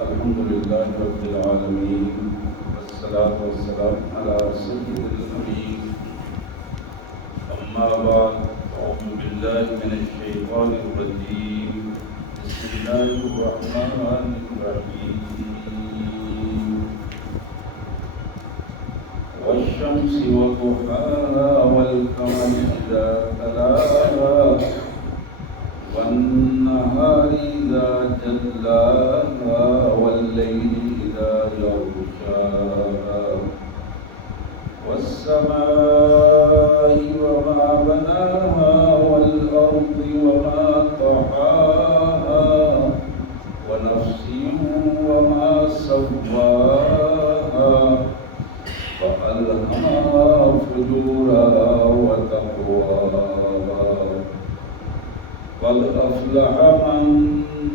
الحمد لله رب العالمين والصلاة والسلام على سيد الأمين. أما بعد، أعوذ بالله من الشيطان الرجيم. بسم الله الرحمن الرحيم. والشمس وضحاها والقمر إذا تلاها والنهار إذا جلاها والليل إذا يغشاها والسماء وما بناها والأرض وما طحاها ونفس وما سواها فألهمها فجورها وتقواها قد أفلح من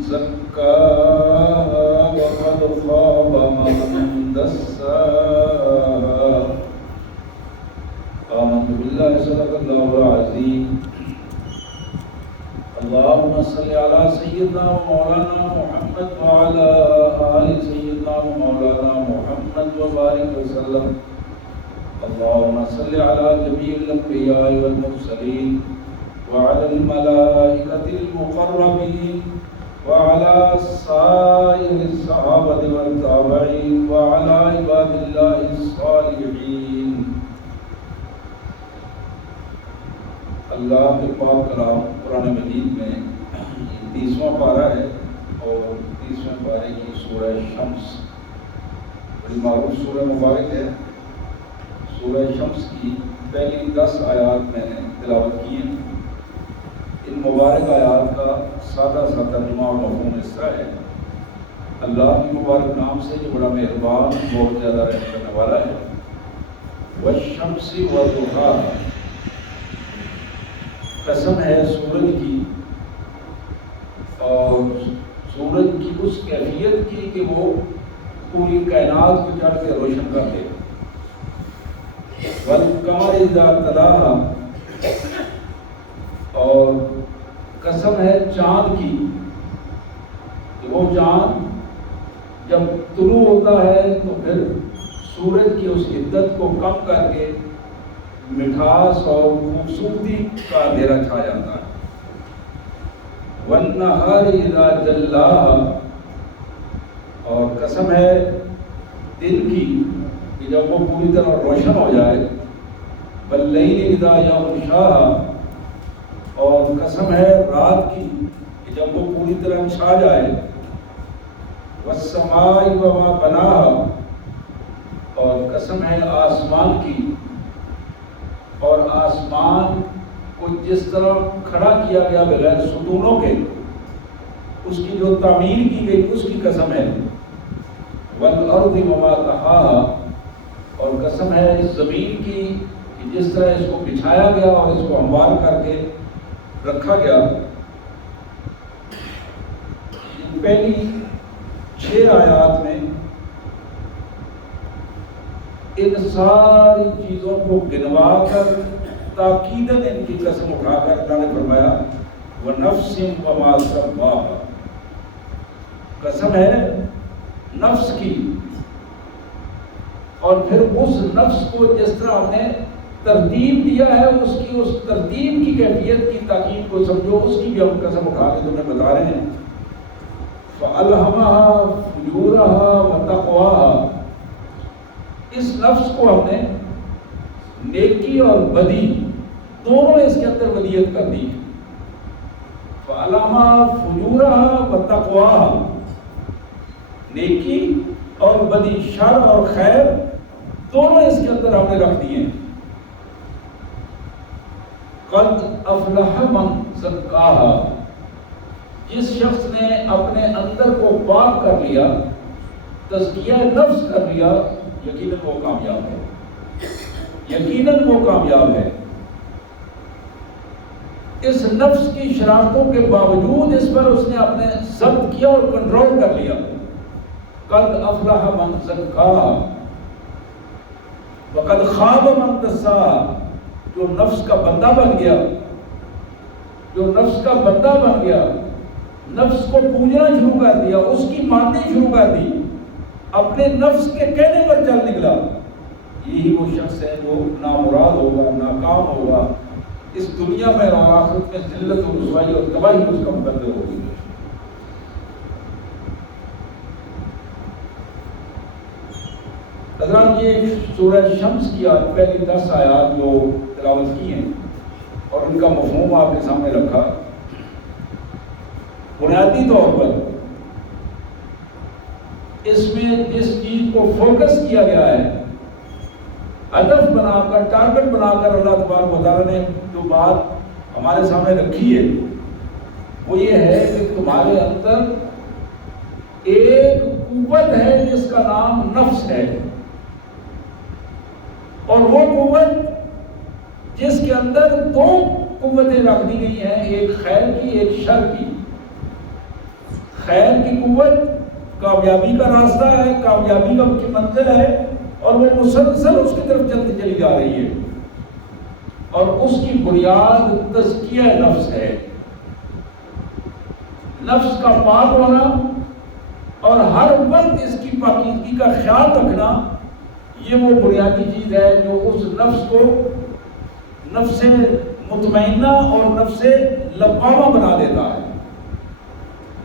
زكاها وقد خاب من دساها. آمنت بالله صدق الله العظيم. اللهم صل على سيدنا ومولانا محمد وعلى آل سيدنا ومولانا محمد وبارك وسلم. اللهم صل على جميع الأنبياء والمرسلين وعلى الملائكة المقربين وعلى سائر الصحابة والتابعين وعلى عباد الله الصالحين. اللہ کے پاک کلام قرآن مجید میں 30واں پارہ ہے اور 30ویں پارے کی سورہ شمس بڑی معروف سورہ مبارک ہے. سورہ شمس کی پہلی 10 آیات میں نے تلاوت کی ہیں. ان مبارک آیات کا سادہ سا ترجمہ اور مفہوم اس طرح ہے: اللہ کے مبارک نام سے جو بڑا مہربان بہت زیادہ رحم کرنے والا ہے. والشمس وضحاها، قسم ہے سورج کی اور سورج کی اس کیفیت کی کہ وہ پوری کائنات کو چڑھ کے روشن کر دے. والقمر اذا تلاها، اور قسم ہے چاند کی کہ وہ چاند جب طلوع ہوتا ہے تو پھر سورج کی اس حدت کو کم کر کے مٹھاس اور خوبصورتی کا اندھیرا چھا جاتا ہے. والنہار اذا جلاها، اور قسم ہے دن کی کہ جب وہ پوری طرح روشن ہو جائے. واللیل اذا یغشاها، اور قسم ہے رات کی کہ جب وہ پوری طرح چھا جائے. والسماء وما بناها، اور قسم ہے آسمان کی اور آسمان کو جس طرح کھڑا کیا گیا بغیر ستونوں کے اس کی جو تعمیر کی گئی اس کی قسم ہے. والارض وما طحاها، اور قسم ہے اس زمین کی کہ جس طرح اس کو بچھایا گیا اور اس کو ہموار کر کے رکھا گیا. پہلی 6 آیات میں ان ساری چیزوں کو گنوا کر تاکیداً ان کی قسم اٹھا کر اللہ نے فرمایا وَنَفْسٍ وَمَا سَوَّاهَا، قسم ہے نفس کی اور پھر اس نفس کو جس طرح ہم نے ترتیب دیا ہے اس ترتیب کی کیفیت کی تاکید کو سمجھو. اس کی بھی ہم قسم اٹھا کے تمہیں بتا رہے ہیں. فَأَلْهَمَهَا فُجُورَهَا وَتَقْوَاهَا، اس نفس کو ہم نے نیکی اور بدی دونوں اس کے اندر ودیت کر دی ہے. فَأَلْهَمَهَا فُجُورَهَا وَتَقْوَاهَا، نیکی اور بدی، شر اور خیر دونوں اس کے اندر ہم نے رکھ دیے ہیں. قد افلح من زکاها، جس شخص نے اپنے اندر کو پاک کر لیا، تزکیہ نفس کر لیا، یقیناً وہ کامیاب ہے. یقیناً وہ کامیاب ہے. اس نفس کی شرارتوں کے باوجود اس پر اس نے اپنے ضبط کیا اور کنٹرول کر لیا. قد افلح من زکاها وقد خاب من دساها، جو نفس کا بندہ بن گیا نفس کو پوجنا شروع کر دیا، اس کی ماننی شروع کر دی، اپنے نفس کے کہنے پر چل نکلا، یہی وہ شخص ہے جو نامراد ہوگا، ناکام ہوگا اس دنیا میں اور آخرت میں، ذلت و رسوائی اور تباہی اس کا مقدر ہوگی۔ حضرات یہ سورہ شمس کی پہلی 10 آیات جو تلاوت کی ہیں اور ان کا مفہوم آپ کے سامنے رکھا، بنیادی طور پر اس میں جس چیز کو فوکس کیا گیا ہے، ہدف بنا کر، ٹارگٹ بنا کر اللہ تبارک و تعالیٰ نے جو بات ہمارے سامنے رکھی ہے وہ یہ ہے کہ تمہارے اندر ایک قوت ہے جس کا نام نفس ہے، اور وہ قوت جس کے اندر 2 قوتیں رکھ دی گئی ہیں، ایک خیر کی، ایک شر کی۔ خیر کی قوت کامیابی کا راستہ ہے، کامیابی کا منزل ہے، اور وہ مسلسل اس کی طرف چلتی چلی جا رہی ہے، اور اس کی بنیاد تزکیہ نفس ہے، نفس کا پاک ہونا اور ہر وقت اس کی پاکیزگی کا خیال رکھنا، یہ وہ بنیادی چیز ہے جو اس نفس کو نفس مطمئنہ اور نفس لوامہ بنا دیتا ہے،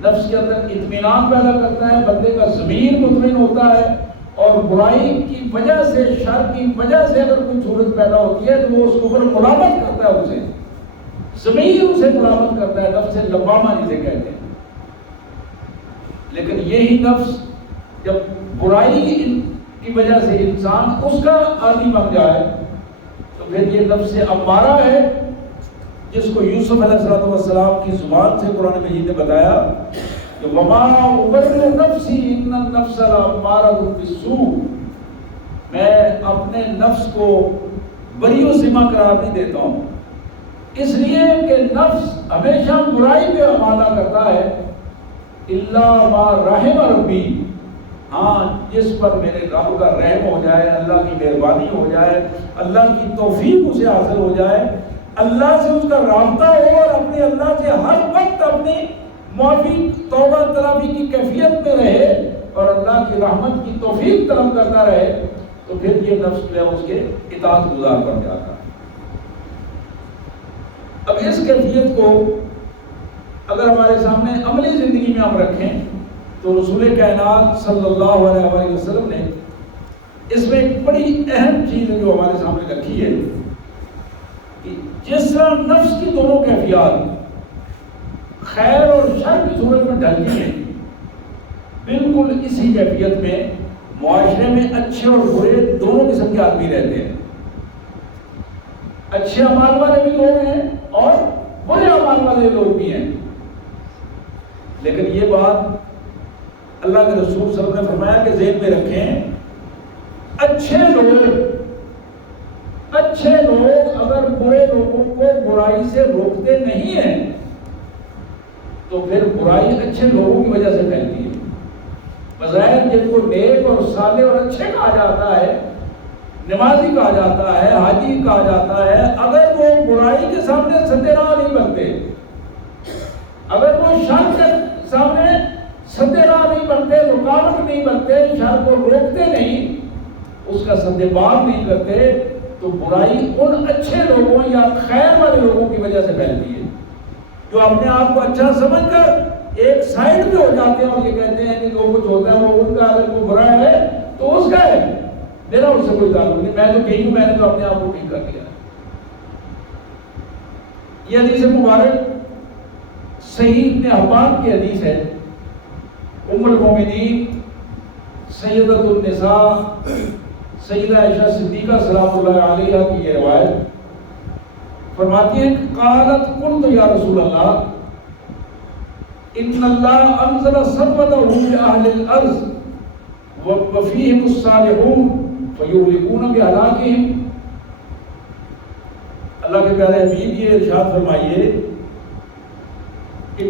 نفس کے اندر اطمینان پیدا کرتا ہے، بندے کا ضمیر مطمئن ہوتا ہے، اور برائی کی وجہ سے، شر کی وجہ سے اگر کوئی صورت پیدا ہوتی ہے تو وہ اس کے اوپر ملامت کرتا ہے، اسے ضمیر اسے ملامت کرتا ہے، نفس لوامہ جسے کہتے ہیں۔ لیکن یہی نفس جب برائی کی وجہ سے انسان اس کا عادی بن جائے تو پھر یہ نفس امارہ ہے، جس کو یوسف علیہ السلام کی زبان سے قرآن مجید نے بتایا کہ وَمَا أُبَرِّئُ نَفْسِي إِنَّ النَّفْسَ لَأَمَّارَةٌ بِالسُّوءِ، میں اپنے نفس کو بری و ذمہ قرار نہیں دیتا ہوں، اس لیے کہ نفس ہمیشہ برائی پہ آمادہ کرتا ہے، إِلَّا مَا رَحِمَ رَبِّي، ہاں جس پر میرے رب کا رحم ہو جائے، اللہ کی مہربانی ہو جائے، اللہ کی توفیق اسے حاصل ہو جائے، اللہ سے اس کا رابطہ ہو اور اپنے اللہ سے ہر وقت اپنی معافی، توبہ طلبی کی کیفیت میں رہے اور اللہ کی رحمت کی توفیق طلب کرتا رہے، تو پھر یہ نفس جو ہے اس کے اطاعت گزار بن جاتا ہے۔ اب اس کیفیت کو اگر ہمارے سامنے عملی زندگی میں ہم رکھیں تو رسول کائنات صلی اللہ علیہ وآلہ وسلم نے اس میں ایک بڑی اہم چیز جو ہمارے سامنے رکھی ہے کہ جس طرح نفس کی دونوں کیفیات خیر اور شر کی صورت میں ڈھلتی ہیں، بالکل اسی کیفیت میں معاشرے میں اچھے اور برے دونوں قسم کے آدمی رہتے ہیں، اچھے اعمال والے بھی لوگ ہیں اور برے اعمال والے لوگ بھی ہیں، لیکن یہ بات اللہ کے رسول صلی اللہ علیہ وسلم نے فرمایا کہ ذہن میں رکھیں، اچھے لوگ اگر برے لوگوں کو برائی سے روکتے نہیں ہیں تو پھر برائی اچھے لوگوں کی وجہ سے پھیلتی ہے۔ بظاہر جن کو نیک اور صالح اور اچھے کہا جاتا ہے، نمازی کہا جاتا ہے، حاجی کہا جاتا ہے، اگر وہ برائی کے سامنے سدے راہ نہیں بنتے، اگر وہ شر کے سامنے سدے راہ نہیں بنتے، رکاوٹ نہیں بنتے، شر کو روکتے نہیں، اس کا سدے باب نہیں کرتے، تو برائی ان اچھے لوگوں یا خیر والے لوگوں کی وجہ سے پھیلتی ہے جو اپنے آپ کو اچھا سمجھ کر ایک سائڈ پہ ہو جاتے ہیں اور یہ کہتے ہیں کہ جو کچھ ہوتا ہے وہ ان کا، اگر کوئی برا ہے تو اس کا ہے، میرا اس سے کوئی تعلق نہیں، میں تو کہیں ہوں، میں نے تو اپنے آپ کو ٹھیک کر دیا۔ یہ حدیث مبارک صحیح ابن حبان کی حدیث ہے، ام المومنین سیدۃ النساء سیدہ عائشہ صدیقہ سلام اللہ علیہا کی یہ روایت فرماتی ہے کہ قالت قلت یا رسول اللہ ان اللہ انزل صبوته لأهل الارض وفيهم الصالحون فيهلكون بهلاكهم۔ اللہ کے پیارے حبیب یہ ارشاد فرمائیے کہ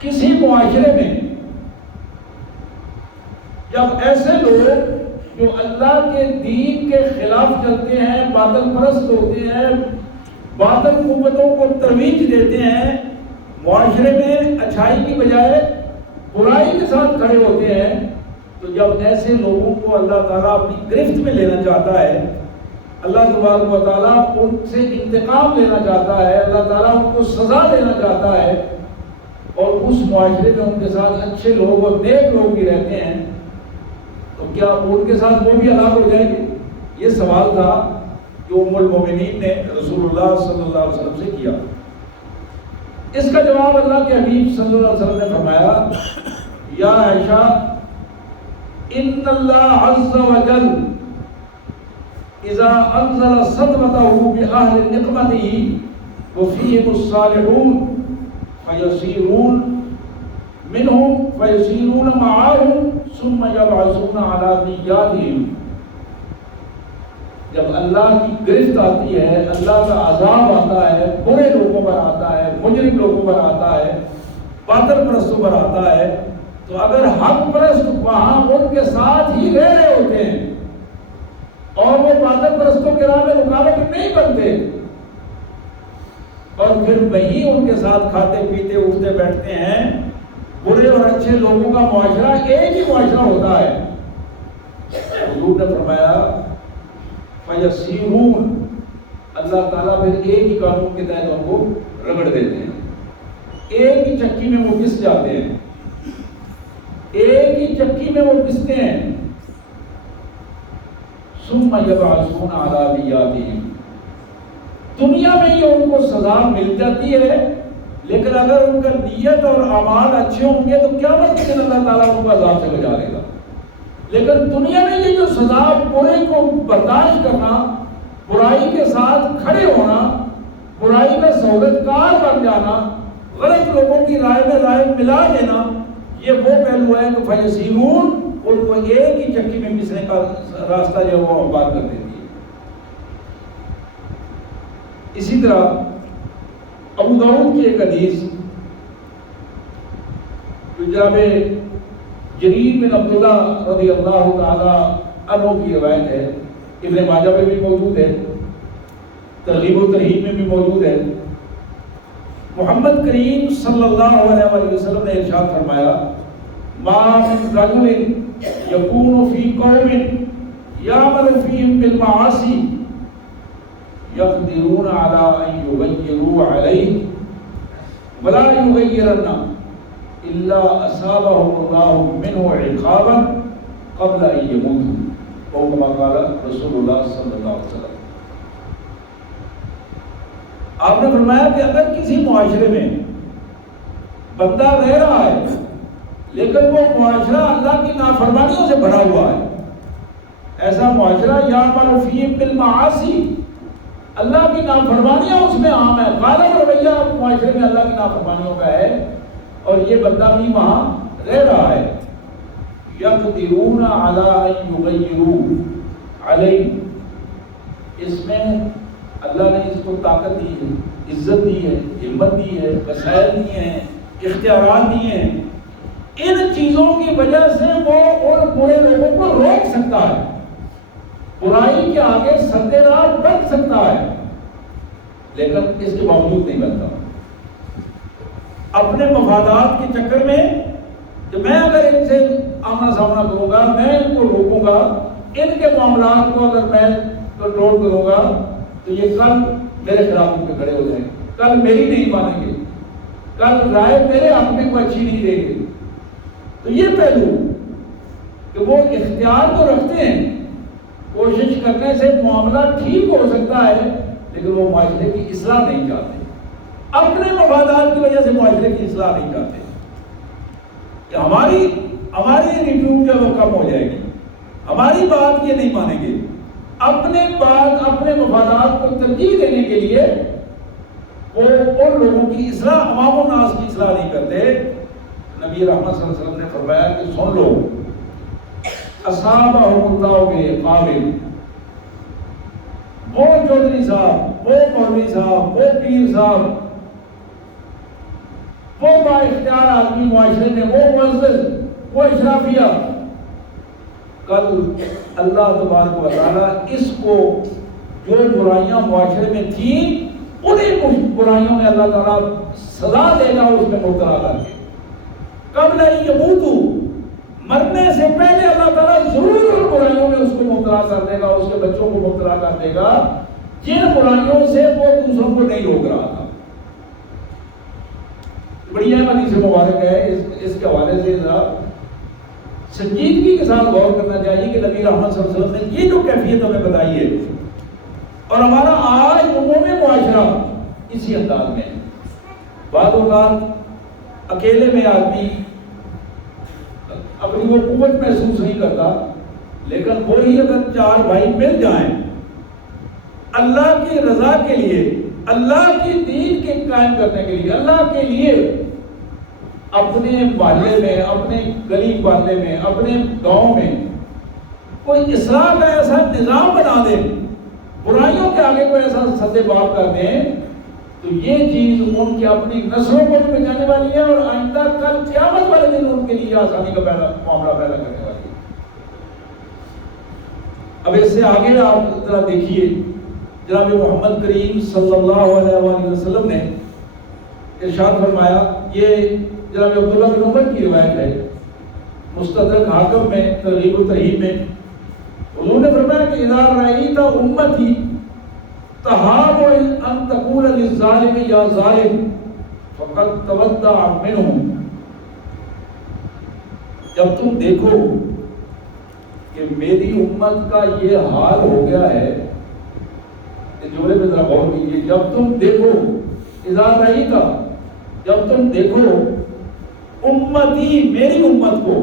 کسی معاشرے میں جب ایسے لوگ جو اللہ کے دین کے خلاف چلتے ہیں، باطل پرست ہوتے ہیں، باطل قوتوں کو ترویج دیتے ہیں، معاشرے میں اچھائی کی بجائے برائی کے ساتھ کھڑے ہوتے ہیں، تو جب ایسے لوگوں کو اللہ تعالیٰ اپنی گرفت میں لینا چاہتا ہے، اللہ تبارک و تعالیٰ ان سے انتقام لینا چاہتا ہے، اللہ تعالیٰ ان کو سزا دینا چاہتا ہے، اور اس معاشرے میں ان کے ساتھ اچھے لوگ اور نیک لوگ بھی رہتے ہیں، تو کیا ان کے ساتھ وہ بھی ہلاک ہو جائیں گے؟ یہ سوال تھا جو ام المومنین نے رسول اللہ صلی اللہ علیہ وسلم سے کیا۔ اس کا جواب اللہ کے حبیب صلی اللہ علیہ وسلم نے فرمایا، یا عائشہ، ان اللہ عز وجل اذا انزل صدمته باهل نقمته وفيهم الصالحون فيصيرون منهم فيصيرون معهم ثم يبعثون على نياتهم۔ جب اللہ کی گرفت آتی ہے، اللہ کا عذاب آتا ہے، برے لوگوں پر آتا ہے، مجرم لوگوں پر آتا ہے، باطل پرستوں پر آتا ہے، تو اگر حق پرست وہاں ان کے ساتھ ہی رہ رہے ہوتے ہیں اور وہ باطل پرستوں کے راہ میں رکاوٹ نہیں بنتے، اور پھر وہی ان کے ساتھ کھاتے پیتے اٹھتے بیٹھتے ہیں، برے اور اچھے لوگوں کا معاشرہ ایک ہی معاشرہ ہوتا ہے، حضور نے فرمایا فَيَسِيرُونَ، اللہ تعالیٰ پھر ایک ہی قانون کے تحت ان کو رگڑ دیتے ہیں، ایک ہی چکی میں وہ پس جاتے ہیں، ایک ہی چکی میں وہ پستے ہیں۔ ثُمَّ يَبْعَثُونَ عَلَىٰ نِيَّاتِهِمْ، دنیا میں ہی ان کو سزا مل جاتی ہے، لیکن اگر ان کا نیت اور اعمال اچھے ہوں گے تو قیامت کے دن اللہ تعالیٰ ان کو عذاب سے بچا لے گا۔ لیکن دنیا میں یہ جو سزا، برے کو برداشت کرنا، برائی کے ساتھ کھڑے ہونا، برائی کا سہولتکار بن جانا، غلط لوگوں کی رائے میں رائے ملا دینا، یہ وہ پہلو ہے کہ فیسیرون، ان کو ایک ہی چکی میں پسنے کا راستہ جو ہے وہ آباد کر دیتی ہے۔ اسی طرح ابو داؤد کی ایک حدیث جو جناب جریر بن عبداللہ رضی اللہ تعالی عنہ کی روایت ہے، ابن ماجہ میں بھی موجود ہے، ترغیب و ترہیب میں بھی موجود ہے۔ محمد کریم صلی اللہ علیہ وسلم نے ارشاد فرمایا، ما من رجل یکون فی قوم یعمل فیہم بالمعاصی یقدرون علی ان یغیروا علیہ ولا یغیرن الا اصابهم اللہ منہ عقابا قبل ان یموتوا، او کما قال رسول اللہ صلی اللہ علیہ وسلم۔ آپ نے فرمایا کہ اگر کسی معاشرے میں بندہ رہ رہا ہے لیکن وہ معاشرہ اللہ کی نافرمانیوں سے بھرا ہوا ہے، ایسا معاشرہ یعمل فیہ بالمعاصی، اللہ کی نافرمانیاں اس میں عام ہے، غالب رویہ معاشرے میں اللہ کی نافرمانیوں کا ہے، اور یہ بندہ بھی وہاں رہ رہا ہے، یقدرون علی ان یغیروا علیہ، اس میں اللہ نے اس کو طاقت دی ہے، عزت دی ہے، ہمت دی ہے، وسائل دیے ہیں، اختیارات دیے ہیں، ان چیزوں کی وجہ سے وہ ان برے لوگوں کو روک سکتا ہے، برائی کے آگے سدے راہ بن سکتا ہے، لیکن اس کے باوجود نہیں بنتا۔ اپنے مفادات کے چکر میں کہ میں اگر ان سے آمنا سامنا کروں گا، میں ان کو روکوں گا، ان کے معاملات کو اگر میں کنٹرول کروں گا تو یہ کل میرے خلاف ہو کے کھڑے ہو جائیں گے، کل میری نہیں مانیں گے، کل رائے میرے حق میں کوئی اچھی نہیں دے گی۔ تو یہ پہلو کہ وہ اختیار تو رکھتے ہیں، کوشش کرنے سے معاملہ ٹھیک ہو سکتا ہے، لیکن وہ معاشرے کی اصلاح نہیں چاہتے، اپنے مفادات کی وجہ سے معاشرے کی اصلاح نہیں چاہتے کہ ہماری ریویو جو ہے وہ کم ہو جائے گی، ہماری بات یہ نہیں مانیں گے، اپنے بات اپنے مفادات کو ترجیح دینے کے لیے وہ ان لوگوں کی اصلاح، عوام الناس کی اصلاح نہیں کرتے۔ نبی رحمت صلی اللہ علیہ وسلم نے فرمایا کہ سن لو، اصابہم اللہ بعقاب، وہ چودھری صاحب، وہ مولوی صاحب، وہ پیر صاحب، وہ با اختیار آدمی معاشرے میں، وہ معزز، وہ اشرافیہ، کل اللہ تبارک و تعالیٰ اس کو جو برائیاں معاشرے میں تھیں انہیں برائیوں میں اللہ تعالیٰ سزا دے گا اس میں مبتلا کر کے. قبل ان یموتوا، مرنے سے پہلے اللہ تعالیٰ ضرور ان برائیوں میں اس کو مبتلا کر دے گا، اس کے بچوں کو مبتلا کر دے گا جن برائیوں سے وہ دوسروں کو نہیں روک رہا تھا. بڑی اہم حدیث مبارک ہے. اس کے حوالے سے ذرا سنجیدگی کے ساتھ غور کرنا چاہیے کہ نبی رحمت صلی اللہ علیہ وسلم نے یہ جو کیفیت ہمیں بتائی ہے، اور ہمارا آج عمومی معاشرہ اسی انداز میں ہے. بعض اوقات اکیلے میں آدمی اپنی وہ قوت محسوس نہیں کرتا، لیکن وہی اگر 4 بھائی مل جائیں اللہ کی رضا کے لیے، اللہ کی دین کے قائم کرنے کے لیے، اللہ کے لیے اپنے محلے میں، اپنے گلی محلے میں، اپنے گاؤں میں کوئی اصلاح کا ایسا نظام بنا دے، برائیوں کے آگے کوئی ایسا سدے باب کر دیں، تو یہ چیز ان کی اپنی نسلوں کو بھی بچانے والی ہے اور آئندہ کل قیامت والے دن ان کے لیے آسانی کا معاملہ پیدا کرنے والی ہے. اب اس سے آگے آپ ذرا دیکھیے، جناب محمد کریم صلی اللہ علیہ وآلہ وسلم نے ارشاد فرمایا، یہ جناب عبداللہ بن عمر کی روایت ہے، مستدرک حاکم میں ترغیب و ترہیب میں، حضور نے فرمایا کہ اذا رأیت امتی تہاب ان تقول للظالم یا ظالم فقد تودع منہم، جب تم دیکھو کہ میری امت کا یہ حال ہو گیا ہے، جملے میں ذرا غور کیجیے، جب تم دیکھو اذا رأیت، جب تم دیکھو امتی، میری امت کو،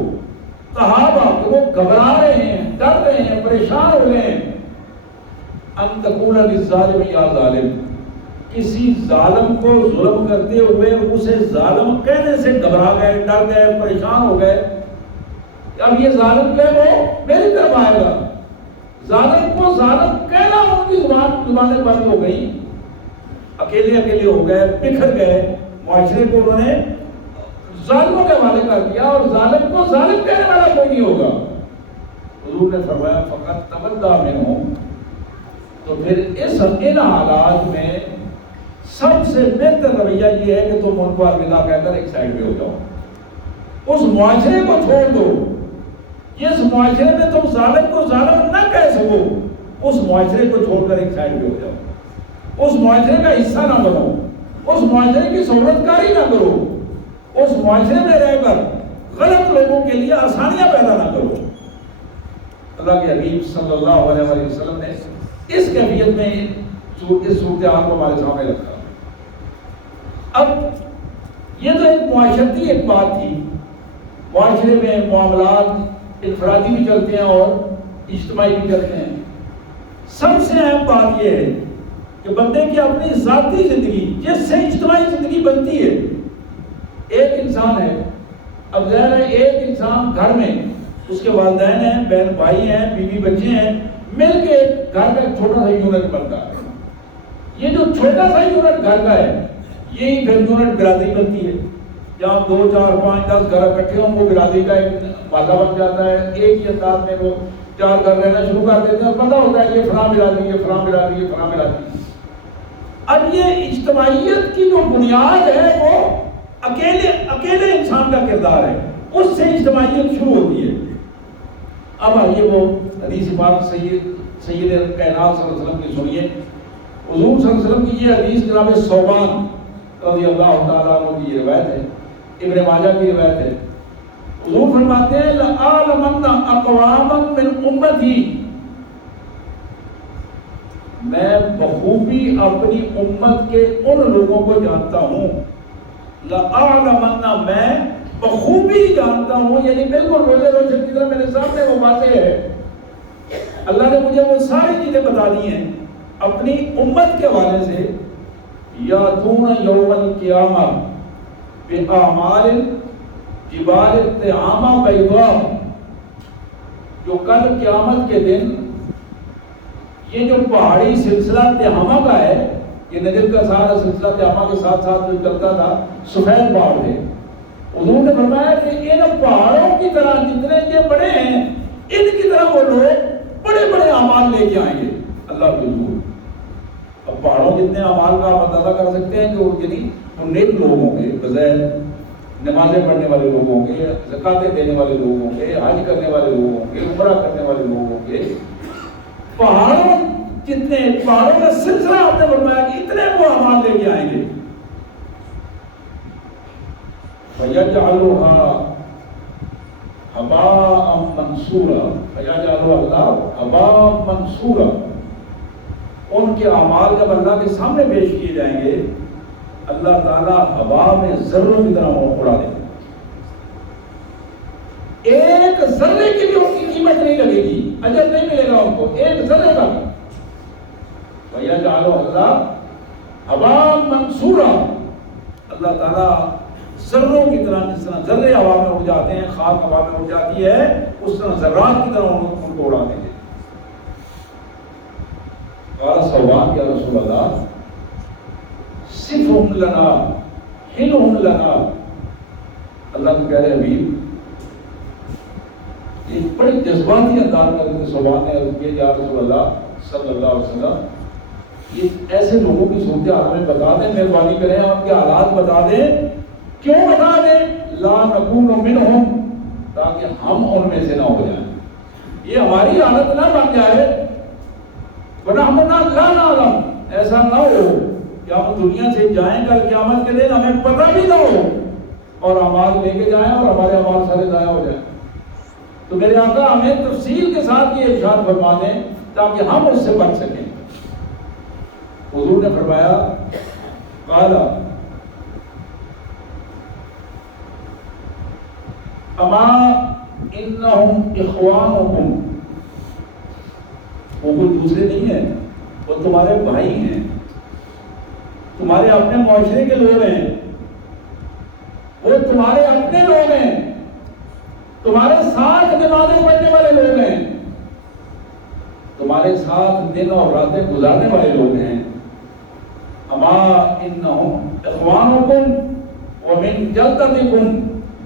تہابا، کہ وہ گھبرا رہے ہیں، ڈر رہے ہیں، پریشان ہو گئے ہیں، ان تقول للظالم یا ظالم، کسی ظالم کو ظلم کرتے ہوئے اسے ظالم کہنے سے گھبرا گئے، ڈر گئے، پریشان ہو گئے. اب یہ ظالم جو ہے وہ میری طرف آئے گا. ظالم کو ظالم کہنا ان کی زبانیں بند ہو گئی، اکیلے اکیلے ہو گئے، بکھر گئے، معاشرے کو انہوں نے ظالموں کے حوالے کر دیا اور ظالم کو ظالم کہنے والا کوئی نہیں ہوگا. حضور نے فرمایا فقط تودع منہم، تو پھر ان حالات میں سب سے بہتر رویہ یہ ہے کہ تم ان کو الوداع کہہ کر ایک سائڈ پہ ہو جاؤ، اس معاشرے کو چھوڑ دو. جس معاشرے میں تم ظالم کو ظالم نہ کہہ سکو، اس معاشرے کو چھوڑ کر ایک سائڈ پہ ہو جاؤ، اس معاشرے کا حصہ نہ بنو، اس معاشرے کی صحبت کاری نہ کرو، اس معاشرے میں رہ کر غلط لوگوں کے لیے آسانیاں پیدا نہ کرو. اللہ کے حبیب صلی اللہ علیہ وآلہ وسلم نے اس کیفیت میں اس صورتحال کو ہمارے سامنے رکھا. اب یہ تو ایک معاشرتی ایک بات تھی، معاشرے میں معاملات انفرادی بھی چلتے ہیں اور اجتماعی بھی چلتے ہیں. سب سے اہم بات یہ ہے کہ بندے کی اپنی ذاتی زندگی جس سے اجتماعی زندگی بنتی ہے. ایک انسان ہے، اب ظاہر ہے ایک انسان گھر میں، اس کے والدین ہیں، بہن بھائی ہیں، بیوی بچے ہیں، مل کے ایک گھر کا ایک چھوٹا سا یونٹ بنتا ہے. یہ جو چھوٹا سا یونٹ گھر کا ہے، یہی پھر یونٹ برادری بنتی ہے. جہاں 2 4 5 10 گھر اکٹھے ہوں، وہ برادری کا ایک محلہ بن جاتا ہے. ایک ہی انداز میں وہ 4 گھر رہنا شروع کر دیتے ہیں، پتہ ہوتا ہے یہ فلاں برادری، یہ فلاں برادری، یہ فلاں برادری. اب یہ اجتماعیت کی جو بنیاد ہے وہ اکیلے انسان کا کردار ہے، اس سے اجتماعیت شروع ہوتی ہے. اب آئیے وہ حدیث پاک سید کائنات صلی اللہ علیہ وسلم کی سنیے. حضور صلی اللہ علیہ وسلم کی یہ حدیث جناب ثوبان رضی اللہ تعالیٰ عنہ کی یہ روایت ہے، ابن ماجہ کی روایت ہے. حضور فرماتے ہیں لَأَعْلَمَنَّ أَقْوَامًا مِّنْ أُمَّتِي، میں بخوبی اپنی امت کے ان لوگوں کو جانتا ہوں. لَأَعْلَمَنَّ، میں بخوبی جانتا ہوں، یعنی بالکل روزے روشن کی طرح میرے سامنے وہ باتیں ہیں. اللہ نے مجھے وہ ساری چیزیں بتا دی ہیں اپنی امت کے حوالے سے. یاتون یوم القیامہ بِأَعْمَالٍ جِبَالِ الطَّعَامَ بَیْضَاء، جو کل قیامت کے دن یہ جو پہاڑی سلسلہ تہامہ کا ہے، یہ نجد کا سارا سلسلہ تہامہ کے ساتھ ساتھ جو چلتا تھا، سفید پہاڑ تھے. حضور نے فرمایا کہ ان پہاڑوں کی طرح جتنے یہ بڑے ہیں، ان کی طرح وہ لوگ بڑے بڑے اعمال لے کے آئیں گے اللہ کے حضور. اب اب پہاڑوں جتنے اعمال کا آپ اندازہ کر سکتے ہیں کہ وہ یعنی وہ نیک لوگ ہوں گے، بظاہر نمازیں پڑھنے والے لوگ ہوں گے، زکاتیں دینے والے لوگ ہوں گے، حج کرنے والے لوگ ہوں گے، عمرہ کرنے والے لوگ ہوں گے. پہاڑوں جتنے پہاڑوں کا سلسلہ آپ نے فرمایا کہ اتنے وہ اعمال لے کے آئیں گے. فَيَجْعَلُهَا هَبَاءً مَنْثُورًا، فَيَجْعَلُهَا اللَّهُ هَبَاءً مَنْثُورًا. ان کے اعمال جب اللہ کے سامنے پیش کیے جائیں گے، اللہ تعالیٰ ہوا میں ذروں کی طرح اڑا دے گا. ایک ذرے کی بھی ان کی قیمت نہیں لگے گی، اجر نہیں ملے گا ان کو ایک ذرے کا بھی. فَيَجْعَلُهَا اللَّهُ هَبَاءً مَنْثُورًا. اللہ تعالیٰ ذروں کی طرح، جس طرح ذرے ہوا میں اڑ جاتے ہیں، خاک ہوا میں اڑ جاتی ہے، اس طرح ذرات کی طرح ان کو اڑا دیں گے. قال ثوبان یا رسول اللہ صفهم لنا حلهم لنا. اللہ کے پیارے حبیب ایک بڑے جذباتی انداز میں حضرت ثوبان نے عرض کیا یا رسول اللہ صلی اللہ علیہ وسلم، یہ ایسے لوگوں کی صورتحال ہمیں بتا دیں، مہربانی کریں، آپ کے حالات بتا دیں. کیوں بتا دیں؟ لا نکون منہم، تاکہ ہم ان میں سے نہ ہو جائیں، یہ ہماری حالت نہ بن جائے. وَنَحْنُ لَا نَعْلَمُ، ایسا نہ ہو کہ ہم دنیا سے جائیں کل قیامت کے دن ہمیں پتہ بھی نہ ہو اور اعمال لے کے جائیں اور ہمارے اعمال سارے ضائع ہو جائیں. تو میرے آقا ہمیں تفصیل کے ساتھ یہ ارشاد فرما دیں تاکہ ہم اس سے بچ سکیں. حضور نے فرمایا قال اما انہم اخوانکم، وہ کوئی دوسرے نہیں ہیں، وہ تمہارے بھائی ہیں، تمہارے اپنے معاشرے کے لوگ ہیں، وہ تمہارے اپنے لوگ ہیں، تمہارے ساتھ نمازیں پڑھنے والے لوگ ہیں، تمہارے ساتھ دن اور راتیں گزارنے والے لوگ ہیں. اما انہم اخوانکم ومن جلدتکم،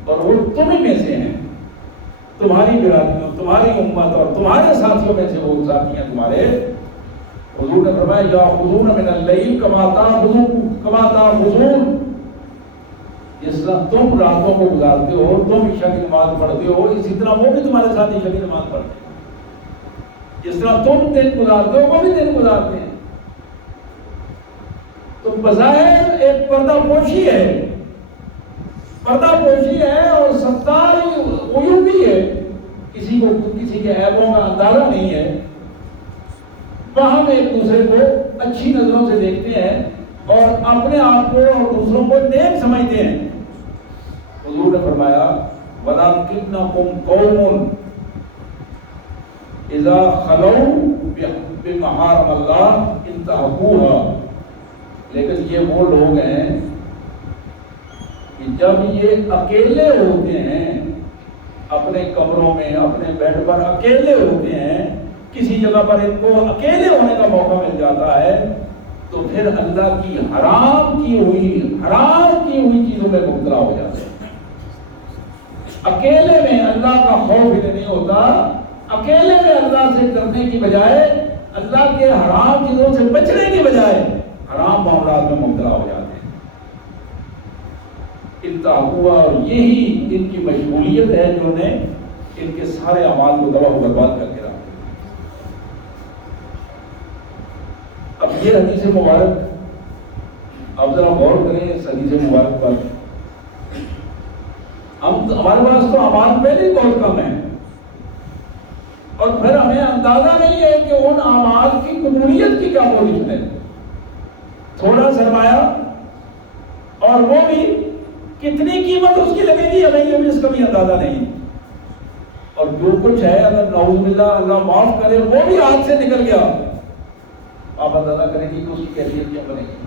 اور وہ تمہیں میں سے ہیں، تمہاری برادریوں، تمہاری امت اور تمہارے ساتھیوں میں سے وہ ساتھی ہیں تمہارے. حضور نے فرمایا یاخذون من اللیل کما تاخذون، جس طرح تم راتوں کو گزارتے ہو، تم عشاء کی نماز پڑھتے ہو، اسی طرح وہ بھی تمہارے ساتھ عشاء کی نماز پڑھتے ہیں. جس طرح تم دن گزارتے ہو وہ بھی دن گزارتے ہیں. تو بظاہر ایک پردہ پوشی ہے، پردہ پوشی ہے اور ستار عیوب بھی ہے، کسی کو کسی کے عیبوں کا اندازہ نہیں ہے. ہم ایک دوسرے کو اچھی نظروں سے دیکھتے ہیں اور اپنے آپ کو اور دوسروں کو نیک سمجھتے ہیں. حضور نے فرمایا وَلَكِنَّكُمْ قَوْمٌ إِذَا خَلَوْا بِمَحَارِمِ اللَّهِ انتهكوها. لیکن یہ وہ لوگ ہیں کہ جب یہ اکیلے ہوتے ہیں اپنے کمروں میں، اپنے بیڈ پر اکیلے ہوتے ہیں، کسی جگہ پر ان کو اکیلے ہونے کا موقع مل جاتا ہے، تو پھر اللہ کی حرام کی ہوئی چیزوں میں مبتلا ہو جاتے ہیں. اکیلے میں اللہ کا خوف انہیں نہیں ہوتا، اکیلے میں اللہ سے ڈرنے کی بجائے، اللہ کے حرام چیزوں سے بچنے کی بجائے حرام معاملات میں مبتلا ہو جاتے ہیں. انتہا، اور یہی ان کی مشغولیت ہے جو نے ان کے سارے اعمال کو تباہ و برباد کر کے رکھا. اب یہ حدیث مبارک آپ ذرا غور کریں اس حدیث مبارک پر. ہمارے پاس تو اعمال پہلے ہی بہت کم ہیں اور پھر ہمیں اندازہ نہیں ہے کہ ان اعمال کی قبولیت کی کیا پوزیشن ہے. تھوڑا سرمایہ اور وہ بھی کتنی قیمت اس کی لگے گی ہمیں یہ بھی اس کا بھی اندازہ نہیں. اور جو کچھ ہے اگر نعوذ باللہ اللہ معاف کرے وہ بھی ہاتھ سے نکل گیا، آپ اندازہ کریں گے کہ اس کی کیفیت کیا بنے گی.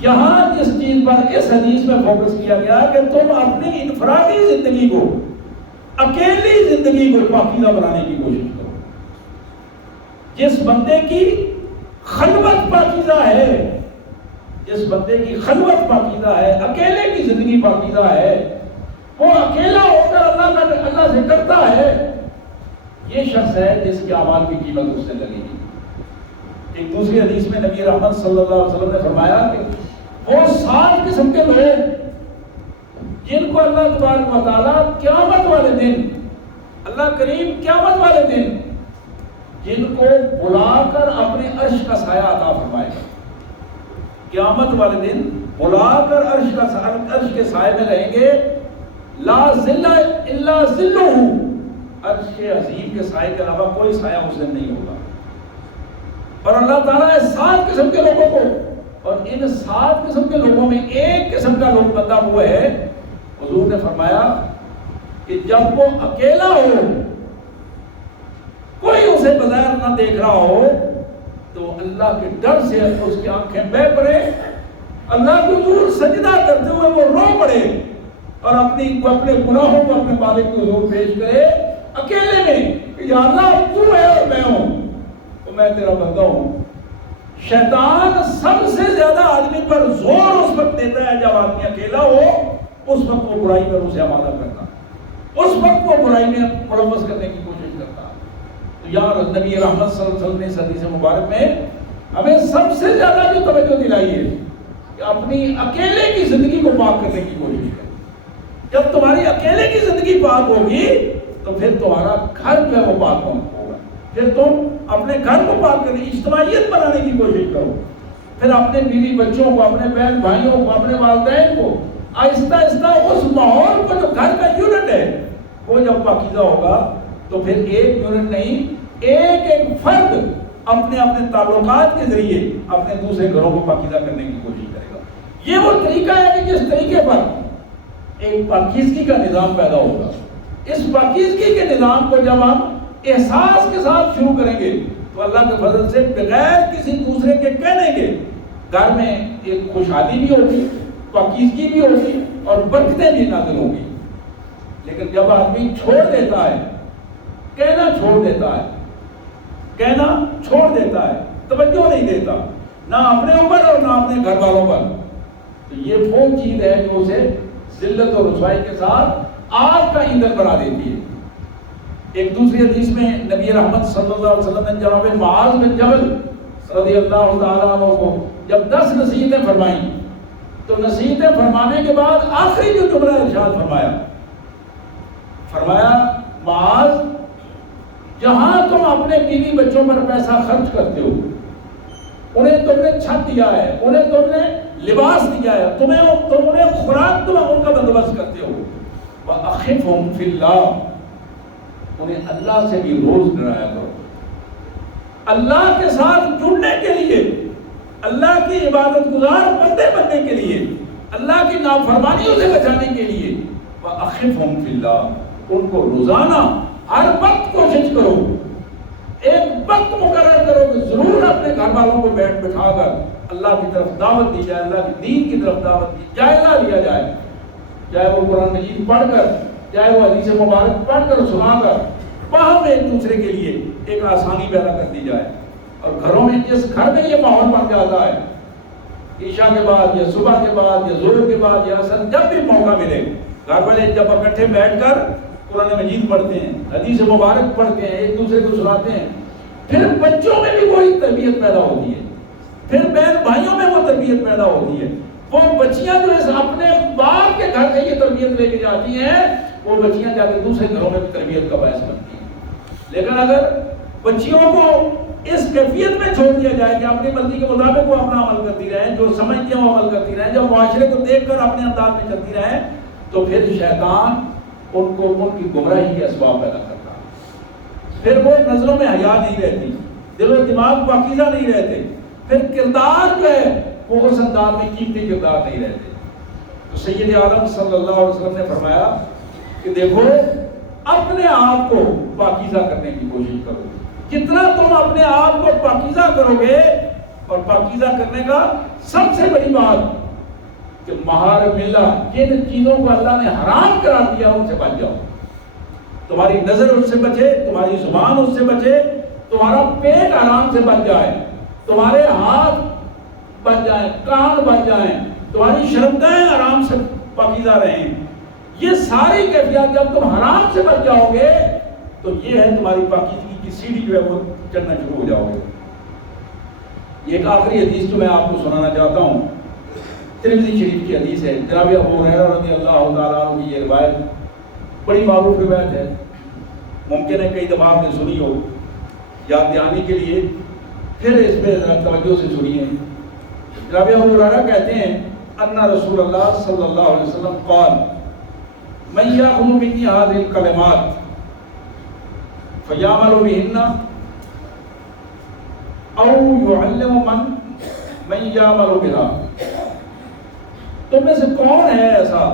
یہاں جس چیز پر اس حدیث میں فوکس کیا گیا کہ تم اپنی انفرادی زندگی کو، اکیلی زندگی کو پاکیزہ بنانے کی کوشش کرو. جس بندے کی خلوت پاکیزہ ہے، جس بندے کی خلوت پاکیزہ ہے، اکیلے کی زندگی پاکیزہ ہے، وہ اکیلا ہو کر اللہ سے ڈرتا ہے، یہ شخص ہے جس کے اعمال کی قیمت اس سے لگے گی۔ ایک دوسری حدیث میں نبی رحمت صلی اللہ علیہ وسلم نے فرمایا کہ وہ 7 قسم کے لوگ جن کو اللہ تبارک و تعالیٰ قیامت والے دن، اللہ کریم قیامت والے دن جن کو بلا کر اپنے عرش کا سایہ عطا فرمائے گا، قیامت والے دن بلا کر عرش کے سائے میں رہیں گے، لا ظل الا ظلہ، عرش کے عظیم کے سائے کے علاوہ کوئی سایہ اس دن نہیں ہوگا۔ اور اللہ تعالیٰ نے 7 قسم کے لوگوں کو، اور ان 7 قسم کے لوگوں میں ایک قسم کا لوگ بندہ وہ ہے، حضور نے فرمایا کہ جب وہ اکیلا ہو، کوئی اسے بظاہر نہ دیکھ رہا ہو، تو اللہ کے ڈر سے اس کی آنکھیں بہہ پڑے، اللہ کے حضور سجدہ کرتے ہوئے وہ رو پڑے اور اپنے گناہوں کو اپنے مالک کے حضور پیش کرے اکیلے میں کہ یا اللہ تو ہے اور میں ہوں، تو میں تیرا بندہ ہوں۔ شیطان سب سے زیادہ آدمی پر زور اس وقت دیتا ہے جب آدمی اکیلا ہو، اس وقت وہ برائی پر اسے آمادہ کرتا، اس وقت وہ برائی میں ملوث کرنے کی کوشش کرتا۔ تو یار نبی رحمت صلی اللہ علیہ وسلم نے اس حدیث مبارک میں ہمیں سب سے زیادہ جو توجہ دلائی ہے کہ اپنی اکیلے کی زندگی کو پاک کرنے کی کوشش کریں۔ جب تمہاری اکیلے کی زندگی پاک ہوگی تو پھر تمہارا گھر جو ہے وہ پاک ہوگا، پھر تم اپنے گھر کو پاک کرنے، اجتماعیت بنانے کی کوشش کرو، پھر اپنے بیوی بچوں کو، اپنے بہن بھائیوں کو، اپنے والدین کو آہستہ آہستہ اس ماحول کو جو گھر کا یونٹ ہے وہ جب پاکیزہ ہوگا تو پھر ایک یونٹ نہیں، ایک فرد اپنے اپنے تعلقات کے ذریعے اپنے دوسرے گھروں کو پاکیزہ کرنے کی کوشش کرے گا۔ یہ وہ طریقہ ہے کہ جس طریقے پر ایک پاکیزگی کا نظام پیدا ہوگا۔ اس پاکیزگی کے نظام کو جب ہم احساس کے ساتھ شروع کریں گے تو اللہ کے فضل سے بغیر کسی دوسرے کے کہنے کے گھر میں ایک خوشحالی بھی ہوگی، پاکیزگی بھی ہوگی اور برکتیں بھی نازل ہوگی۔ لیکن جب آدمی چھوڑ دیتا ہے، کہنا چھوڑ دیتا ہے، کہنا چھوڑ دیتا ہے، توجہ نہیں دیتا نہ اپنے اوپر اور نہ اپنے گھر والوں پر، تو یہ وہ چیز ہے جو اسے ذلت اور رسوائی کے ساتھ آگ کا ایندھن بنا دیتی ہے۔ ایک دوسری حدیث میں نبی رحمت صلی اللہ علیہ وسلم نے جناب معاذ بن جبل رضی اللہ تعالیٰ عنہ کو جب 10 نصیحتیں فرمائیں تو نصیحتیں فرمانے کے بعد آخری جو جملہ ارشاد فرمایا معاذ، جہاں تم اپنے بیوی بچوں پر پیسہ خرچ کرتے ہو، انہیں تم نے چھت دیا ہے، انہیں تم نے لباس دیا ہے، تم انہیں خوراک تم ان کا بندوبست کرتے ہو، وَأَخِفْهُمْ فِي اللَّهِ، انہیں اللہ سے بھی روز ڈرایا کرو، اللہ کے ساتھ جڑنے کے لیے، اللہ کی عبادت گزار بندے بننے کے لیے، اللہ کی نافرمانیوں سے بچانے کے لیے، وَأَخِفْهُمْ فِي اللَّهِ، ان کو روزانہ ہر وقت کوشش کرو، ایک وقت مقرر کرو کہ ضرور اپنے گھر والوں کو بیٹھ بٹھا کر اللہ کی طرف دعوت دی جائے، اللہ کی دین کی طرف دعوت دی جائزہ لیا جائے، چاہے وہ قرآن مجید پڑھ کر، چاہے وہ حدیث مبارک پڑھ کر سنا کر، باہم ایک دوسرے کے لیے ایک آسانی پیدا کر دی جائے۔ اور گھروں میں جس گھر میں یہ ماحول بن جاتا ہے، عشاء کے بعد یا صبح کے بعد یا ظہر کے بعد یا عصر جب بھی موقع ملے، گھر والے جب اکٹھے بیٹھ کر قرآن مجید پڑھتے ہیں، حدیث مبارک پڑھتے ہیں، ایک دوسرے کو سناتے ہیں، پھر بچوں میں بھی وہی تربیت پیدا ہوتی ہے، پھر بہن بھائیوں میں وہ تربیت پیدا ہوتی ہے۔ وہ بچیاں جو اپنے باپ کے گھر سے یہ تربیت لے کے جاتی ہیں، وہ بچیاں جا کے دوسرے گھروں میں بھی تربیت کا باعث بنتی ہیں۔ لیکن اگر بچیوں کو اس کیفیت میں چھوڑ دیا جائے کہ اپنی مرضی کے مطابق وہ اپنا عمل کرتی رہیں، جو سمجھتی ہیں وہ عمل کرتی رہیں، جب معاشرے کو دیکھ کر اپنے انداز میں چلتی رہیں، تو پھر شیطان ان کو ان کی گمراہی کے اسباب پیدا کرتا ہے۔ پھر وہ نظروں میں حیا نہیں رہتی، دل و دماغ پاکیزہ نہیں رہتے، پھر کردار جو ہے وہ اس انداز میں قیمتی کردار نہیں رہتے۔ تو سید عالم صلی اللہ علیہ وسلم نے فرمایا کہ دیکھو اپنے آپ کو پاکیزہ کرنے کی کوشش کرو، جتنا تم اپنے آپ کو پاکیزہ کرو گے، اور پاکیزہ کرنے کا سب سے بڑی بات کہ محارم اللہ، جن چیزوں کو اللہ نے حرام قرار دیا ان سے بچ جاؤ، تمہاری نظر اس سے بچے، تمہاری زبان اس سے بچے، تمہارا پیٹ حرام سے بچ جائے، تمہارے ہاتھ بچ جائیں، کان بچ جائیں، تمہاری شرمگاہیں حرام سے پاکیزہ رہیں۔ یہ ساری کیفیات جب تم حرام سے بچ جاؤ گے تو یہ ہے تمہاری پاکیزگی کی سیڑھی جو ہے وہ چڑھنا شروع ہو جاؤ گے۔ یہ ایک آخری حدیث جو میں آپ کو سنانا چاہتا ہوں، ترمذی شریف کی حدیث ہے، جناب ابو ہریرہ رضی اللہ تعالیٰ عنہ کی یہ روایت بڑی معروف روایت ہے، ممکن ہے کئی دفعہ آپ نے سنی ہو، یاد دہانی کے لیے پھر اس پہ ذرا توجہ سے سنیے۔ جناب ابو ہریرہ کہتے ہیں ان رسول اللہ صلی اللہ علیہ وسلم قال من یأخذ منی هذه الکلمات فیعمل بہن او یعلم من یعمل بها، تم میں سے کون ہے ایسا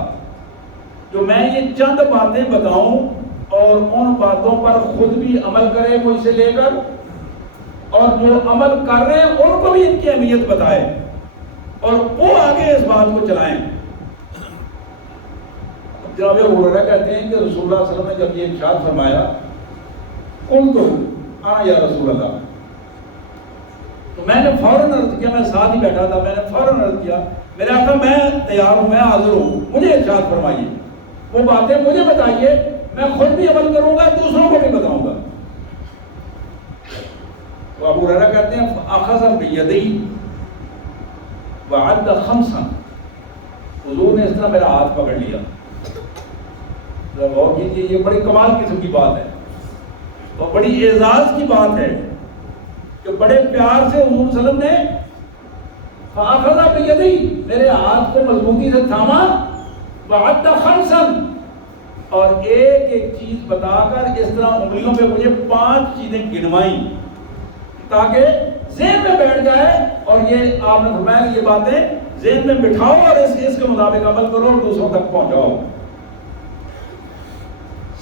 جو میں یہ چند باتیں بتاؤں اور ان باتوں پر خود بھی عمل کرے مجھ سے لے کر، اور جو عمل کر رہے ہیں ان کو بھی ان کی اہمیت بتائے اور وہ آگے اس بات کو چلائیں۔ جناب ابو ہریرہ کہتے ہیں کہ رسول اللہ صلی اللہ علیہ وسلم نے جب یہ ارشاد فرمایا قلت انا یا رسول اللہ، تو میں نے فوراً عرض کیا، میں ساتھ ہی بیٹھا تھا، میں نے فوراً عرض کیا میرے آقا میں تیار ہوں، میں حاضر ہوں، مجھے ارشاد فرمائیے، وہ باتیں مجھے بتائیے، میں خود بھی عمل کروں گا، دوسروں کو بھی بتاؤں گا۔ تو ابو ہریرہ کہتے ہیں فاخذ بیدی وعد خمسا، حضور نے اس طرح میرا ہاتھ پکڑ لیا۔ غور کیجیے، یہ بڑی کمال قسم کی بات ہے اور بڑی اعزاز کی بات ہے کہ بڑے پیار سے حضور صلی اللہ علیہ وسلم نے فاخذ بیدی، میرے ہاتھ کو مضبوطی سے تھاما، وعد خمسا، اور ایک ایک چیز بتا کر اس طرح انگلیوں پہ مجھے 5 چیزیں گنوائیں تاکہ ذہن میں بیٹھ جائے، اور یہ آپ نے فرمایا کہ یہ باتیں ذہن میں بٹھاؤ اور اس کے مطابق عمل کرو اور دوسروں تک پہنچاؤ۔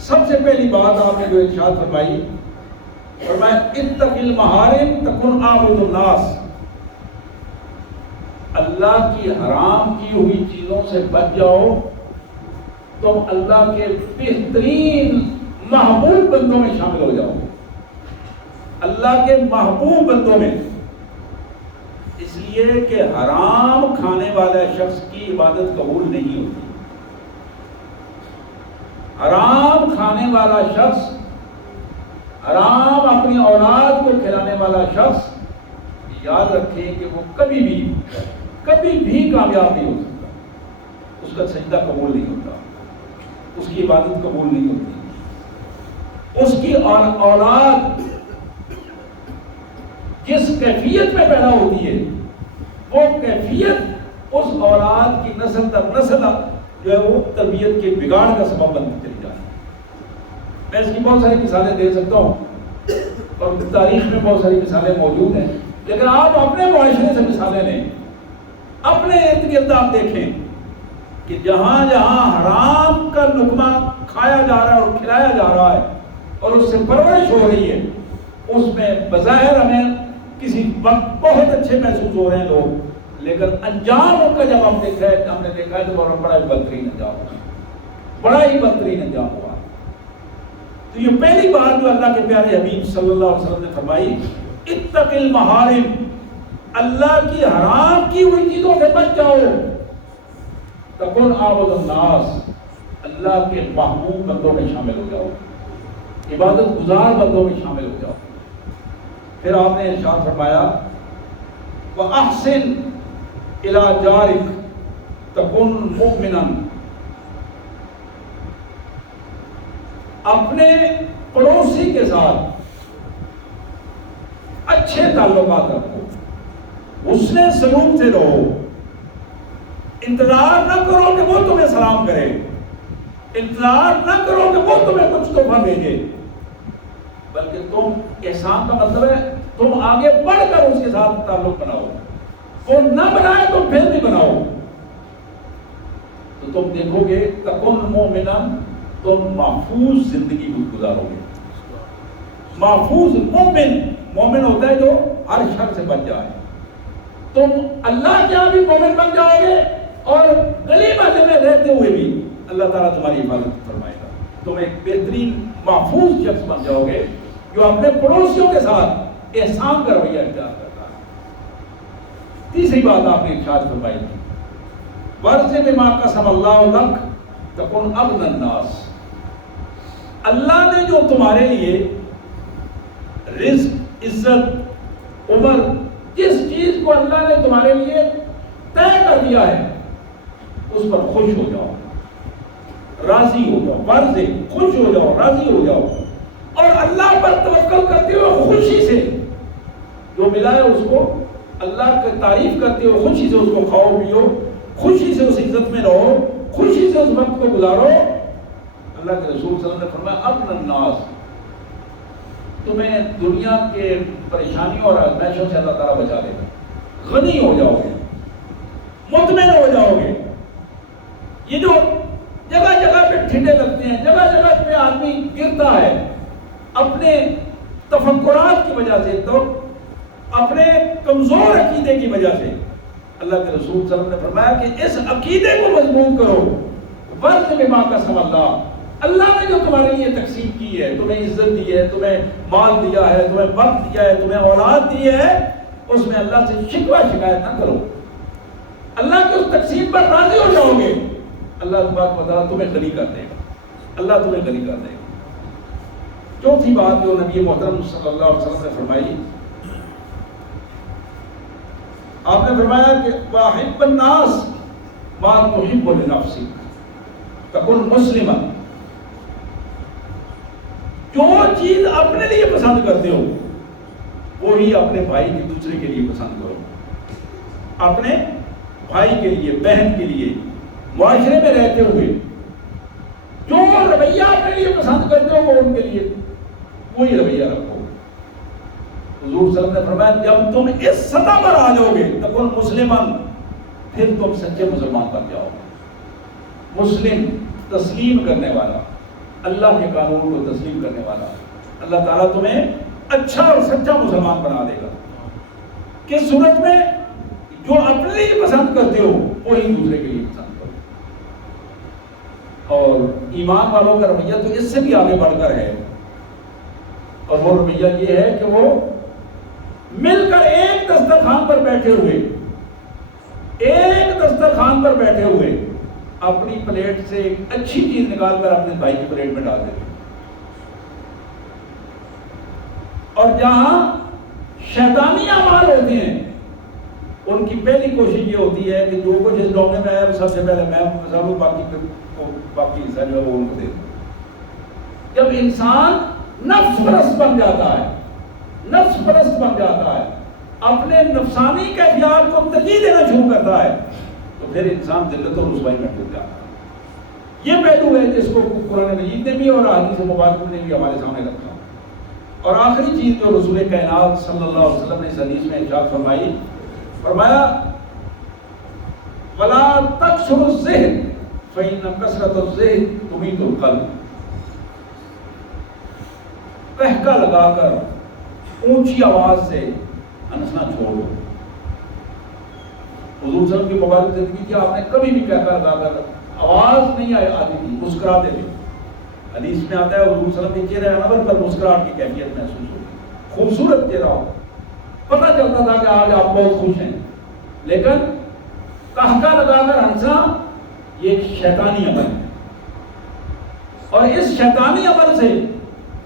سب سے پہلی بات آپ نے جو ارشاد فرمائی، فرمایا اتق المحارم تکن عابد الناس، اللہ کی حرام کی ہوئی چیزوں سے بچ جاؤ، تم اللہ کے بہترین محبوب بندوں میں شامل ہو جاؤ، اللہ کے محبوب بندوں میں، اس لیے کہ حرام کھانے والا شخص کی عبادت قبول نہیں ہوتی۔ حرام کھانے والا شخص، حرام اپنی اولاد کو کھلانے والا شخص، یاد رکھیں کہ وہ کبھی بھی کامیاب نہیں ہو سکتا، اس کا سجدہ قبول نہیں ہوتا، اس کی عبادت قبول نہیں ہوتی۔ اس کی اولاد جس کیفیت میں پیدا ہوتی ہے، وہ کیفیت اس اولاد کی نسل در نسل جو ہے وہ تربیت کے بگاڑ کا سبب بنتی چلی جاتی ہے۔ میں اس کی بہت ساری مثالیں دے سکتا ہوں اور تاریخ میں بہت ساری مثالیں موجود ہیں، لیکن آپ اپنے معاشرے سے مثالیں لیں، اپنے ارد گرد آپ دیکھیں کہ جہاں جہاں حرام کا لقمہ کھایا جا رہا ہے اور کھلایا جا رہا ہے اور اس سے پرورش ہو رہی ہے، اس میں بظاہر ہمیں کسی وقت بہت اچھے محسوس ہو رہے ہیں لوگ، لیکن انجام ان کا جب ہم دیکھ رہے ہیں، ہم نے دیکھا ہے تو بڑا ہی بدترین انجام ہوا، بڑا ہی بدترین انجام ہوا۔ تو یہ پہلی بات جو اللہ کے پیارے حبیب صلی اللہ علیہ وسلم نے فرمائی، اتق المحارم، اللہ کی حرام کی ہوئی چیزوں سے بچ جاؤ، تکن عابد الناس، اللہ کے محبوب بندوں میں شامل ہو جاؤ، عبادت گزار بندوں میں شامل ہو جاؤ۔ پھر آپ نے ارشاد فرمایا وَأَحْسِنْ إِلَى جَارِكَ تَكُنْ مُؤْمِنًا، اپنے پڑوسی کے ساتھ اچھے تعلقات رکھو، اس نے سلوک سے رہو، انتظار نہ کرو کہ وہ تمہیں سلام کرے، انتظار نہ کرو کہ وہ تمہیں کچھ تحفہ بھیجے، بلکہ تم احسان کا مطلب ہے تم آگے بڑھ کر اس کے ساتھ تعلق بناؤ، وہ نہ بنائے تو پھر بھی بناؤ، تو تم دیکھو گے تکن مومنا، تم محفوظ زندگی گزارو گے۔ محفوظ مومن ہوتا ہے جو ہر شر سے بچ جائے، تم اللہ کے یہاں بھی مومن بن جاؤ گے اور گلی محلے میں رہتے ہوئے بھی اللہ تعالیٰ تمہاری حفاظت فرمائے گا، تم ایک بہترین محفوظ شخص بن جاؤ گے جو اپنے پڑوسیوں کے ساتھ احسان کا رویہ اختیار کرتا ہے۔ تیسری بات آپ نے ارشاد فرمائی تھی وَارْضِ بِمَا قَسَمَ اللَّهُ لَكَ تَكُنْ أَغْنَى النَّاسِ، اللہ نے جو تمہارے لیے رزق، عزت، عمر، جس چیز کو اللہ نے تمہارے لیے طے کر دیا ہے اس پر خوش ہو جاؤ، راضی ہو جاؤ، واضح خوش ہو جاؤ، راضی ہو جاؤ، اور اللہ پر توکل کرتے ہوئے خوشی سے جو ملا ہے اس کو اللہ کی تعریف کرتے ہوئے خوشی سے اس کو کھاؤ پیو، خوشی سے اس عزت میں رہو، خوشی سے اس وقت کو گزارو۔ اللہ کے رسول صلی اللہ علیہ وسلم نے فرمایا اغنى الناس، تمہیں دنیا کے پریشانیوں اور آزمائشوں سے اللہ تعالیٰ بچا دے گا، غنی ہو جاؤ گے، مطمئن ہو جاؤ گے۔ یہ جو جگہ جگہ پہ ٹھنڈے لگتے ہیں، جگہ جگہ پہ آدمی گرتا ہے اپنے تفکرات کی وجہ سے، تو اپنے کمزور عقیدے کی وجہ سے، اللہ کے رسول صلی اللہ علیہ وسلم نے فرمایا کہ اس عقیدے کو مضبوط کرو، ورث بما قسم اللہ، اللہ نے جو تمہارے لیے تقسیم کی ہے، تمہیں عزت دی ہے، تمہیں مال دیا ہے، تمہیں وقت دیا ہے، تمہیں اولاد دی ہے، اس میں اللہ سے شکوہ شکایت نہ کرو، اللہ کی اس تقسیم پر راضی ہو جاؤ گے، اللہ تبارک و تعالیٰ تمہیں غنی کر دے گا، اللہ تمہیں غنی کر دے گا۔ چوتھی بات جو نبی محترم صلی اللہ علیہ وسلم نے فرمائی، آپ نے فرمایا کہ وَأَحِبَّ النَّاسِ مَا تُحِبُّ لِنَفْسِكَ تَكُنْ مُسْلِمًا، جو چیز اپنے لیے پسند کرتے ہو وہی اپنے بھائی کی دوسرے کے لیے پسند کرو، اپنے بھائی کے لیے، بہن کے لیے، معاشرے میں رہتے ہوئے جو رویہ اپنے لیے پسند کرتے ہو وہ ان کے لیے وہی رویہ رکھو۔ حضور صلی اللہ علیہ وسلم نے فرمایا جب تم اس سطح پر آ جاؤ گے تکون مسلمان، پھر تم سچے مسلمان بن جاؤ گے۔ مسلم تسلیم کرنے والا، اللہ کے قانون کو تسلیم کرنے والا، اللہ تعالیٰ تمہیں اچھا اور سچا مسلمان بنا دے گا۔ کس صورت میں؟ جو اپنے لیے پسند کرتے ہو وہی دوسرے کے لیے پسند کرو۔ اور ایمان والوں کا رویہ تو اس سے بھی آگے بڑھ کر ہے، اور وہ رویہ یہ ہے کہ وہ مل کر ایک دسترخوان پر بیٹھے ہوئے اپنی پلیٹ سے ایک اچھی چیز نکال کر اپنے بھائی کی پلیٹ میں ڈال دیتے، اور جہاں شیطانی اعمال ہوتے ہیں ان کی پہلی کوشش یہ ہوتی ہے کہ جو کچھ اس ڈونے میں ہے سب سے پہلے میں باقی حصہ جو ہے وہ ان کو دے دوں۔ جب انسان نفس پرست بن جاتا ہے، اپنے نفسانی کیفیات کو ترجیح دینا شروع کرتا ہے، تو پھر انسان ذلت اور رسوائی میں ڈوب جاتا ہے۔ یہ پہلو ہے جس کو قرآن مجید نے بھی اور احادیث مبارکہ نے بھی ہمارے سامنے رکھا۔ اور آخری چیز جو رسول کائنات صلی اللہ علیہ وسلم نے اس حدیث میں ارشاد فرمایا وَلَا تَكْثُرُ الذِّهْنَ فَإِنَّ كَثْرَةَ الذِّهْنِ تُمِيتُ الْقَلْبَ، قہقہ لگا کر اونچی آواز سے ہنسنا چھوڑ دو۔ حضور صلی اللہ علیہ وسلم کی مبارک زندگی تھی، آپ نے کبھی بھی قہقہ لگا کر آواز نہیں آتی تھی، مسکراتے تھے۔ حدیث میں آتا ہے حضور صلی اللہ علیہ وسلم کے چہرے انور پر مسکراہٹ کی کیفیت محسوس ہوتی، خوبصورت چہرہ ہو، پتہ چلتا تھا کہ آج آپ بہت خوش ہیں، لیکن قہقہ لگا کر ہنسنا یہ ایک شیطانی عمل ہے، اور اس شیطانی عمل سے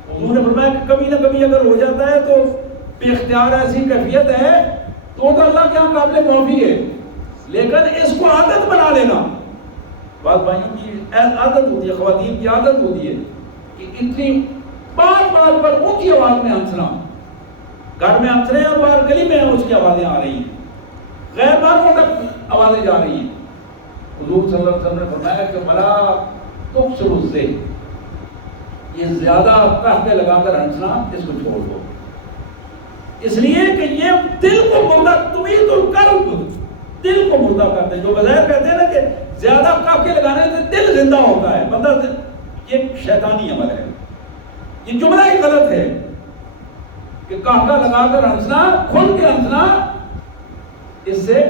حضور نے فرمایا کہ کبھی نہ کبھی اگر ہو جاتا ہے تو بے اختیار ایسی کیفیت ہے تو اللہ کے یہاں قابل معافی ہے، لیکن اس کو عادت بنا لینا، بعض بھائیوں کی عادت ہوتی ہے، خواتین کی عادت ہوتی ہے کہ اتنی بات پر اونچی آواز میں ہنسنا، گھر میں ہنس رہے ہیں اور باہر گلی میں اس کی آوازیں آ رہی ہیں، غیر باروں تک آوازیں جا رہی ہیں۔ حضور صلی اللہ علیہ وسلم نے فرمایا کہ بلا تکثر الذِّکر، یہ زیادہ قہقہ لگا کر ہنسنا اس کو چھوڑ دو، اس لیے کہ یہ دل کو مردہ، تمیت القلب، دل کو مردہ کرتے ہیں۔ جو بظاہر کہتے ہیں نا کہ زیادہ قہقہ لگانے سے دل زندہ ہوتا ہے، بندہ، یہ شیطانی عمل ہے، یہ جملہ ہی غلط ہے کہ قہقہ لگا کر ہنسنا، کھل کے ہنسنا، اس سے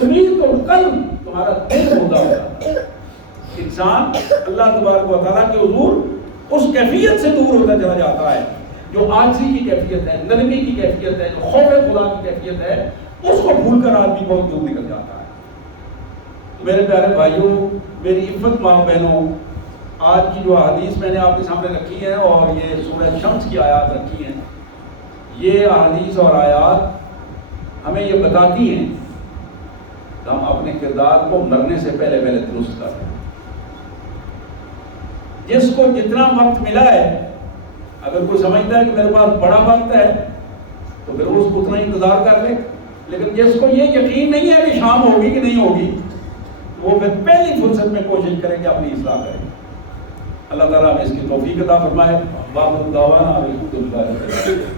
تمیت القلب، تمہارا دل مردہ ہو جاتا ہے، انسان اللہ تبارک و تعالیٰ کے حضور اس کیفیت سے دور ہوتا چلا جاتا ہے جو عاجزی کی کیفیت ہے، نرمی کی کیفیت ہے، جو خوف خدا کی کیفیت ہے، اس کو بھول کر آدمی بہت دور نکل جاتا ہے۔ میرے پیارے بھائیوں، میری عزت ماں بہنوں، آج کی جو احادیث میں نے آپ کے سامنے رکھی ہیں اور یہ سورہ شمس کی آیات رکھی ہیں، یہ احادیث اور آیات ہمیں یہ بتاتی ہیں کہ ہم اپنے کردار کو مرنے سے پہلے درست کر لیں۔ جس کو جتنا وقت ملا ہے، اگر کوئی سمجھتا ہے کہ میرے پاس بڑا وقت ہے تو پھر اس کو اتنا انتظار کر لے، لیکن جس کو یہ یقین نہیں ہے کہ شام ہوگی کہ نہیں ہوگی، وہ پھر پہلی فرصت میں کوشش کریں کہ اپنی اصلاح کریں۔ اللہ تعالیٰ ہمیں اس کی توفیق عطا فرمائے۔ باقی دعوانا الحمدللہ۔